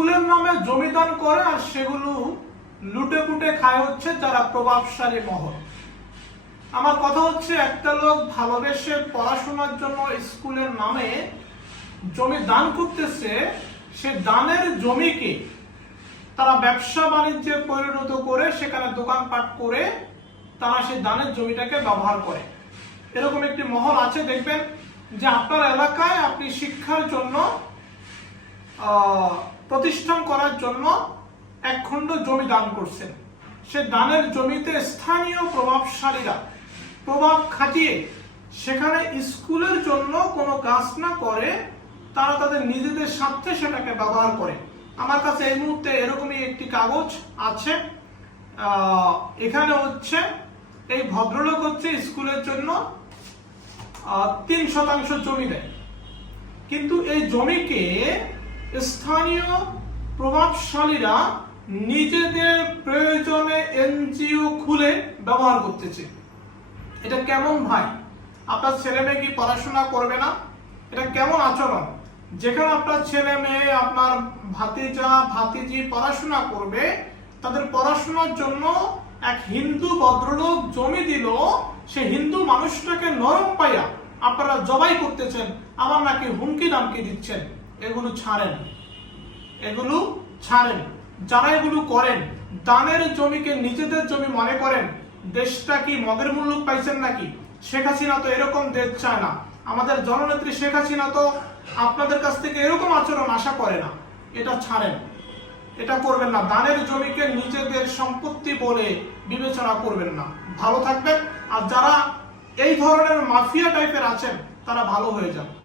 স্কুলের নামে জমিদান করে আর সেগুলো লুটে পুটে খায় হচ্ছে যারা প্রভাবশালী মহল। আমার কথা হচ্ছে একটা লোক ভালোবেসে পড়াশোনার জন্য স্কুলের নামে জমি দান করতেছে, সে দানের জমিকে তারা ব্যবসা বাণিজ্যে পরিণত করে সেখানে দোকানপাট করে তারা সেই দানের জমিটাকে ব্যবহার করে। এরকম একটি মহল আছে, দেখবেন যে আপনার এলাকায় আপনি শিক্ষার জন্য প্রতিষ্ঠান করার জন্য এক খণ্ড জমি দান করছেন। সে দানের জমিতে স্থানীয় প্রভাবশালীরা প্রভাব খাটিয়ে সেখানে স্কুলের জন্য কোনো কাজ না করে তারা তাদের নিজেদের স্বার্থে সেটাকে ব্যবহার করে। আমার কাছে এই মুহূর্তে এরকমই একটি কাগজ আছে। এখানে হচ্ছে এই ভদ্রলোক হচ্ছে স্কুলের জন্য তিন শতাংশ জমি দেয়। কিন্তু এই জমিকে স্থানীয় প্রভাবশালীরা নিজেদের প্রয়োজনে এনজিও খুলে ব্যবহার করতেছে। এটা কেমন ভাই? আপনার ছেলে মেয়ে কি পড়াশোনা করবে না? এটা কেমন আচরণ? যেখানে আপনার ছেলে মেয়ে, আপনার ভাতিজা, ভাতিজি পড়াশোনা করবে, তাদের পড়াশোনার জন্য এক হিন্দু ভদ্রলোক জমি দিল, সে হিন্দু মানুষটাকে নরম পাইয়া আপনারা জবাই করতেছেন, আবার নাকি হুমকি দামকি দিচ্ছেন। এগুলো ছাড়েন। এগুলো ছাড়েন। যারা এগুলো করেন, দানের জমিকে নিজেদের জমি মনে করেন, দেশটা কি মদের মূল্য পাইছেন নাকি? শেখ হাসিনা তো এরকম দেশ চায় না। আমাদের জননেত্রী শেখ হাসিনা তো আপনাদের কাছ থেকে এরকম আচরণ আশা করে না। এটা ছাড়েন। এটা করবেন না। দানের জমিকে নিজেদের সম্পত্তি বলে বিবেচনা করবেন না। ভালো থাকবেন। আর যারা এই ধরনের মাফিয়া টাইপের আছেন, তারা ভালো হয়ে যান।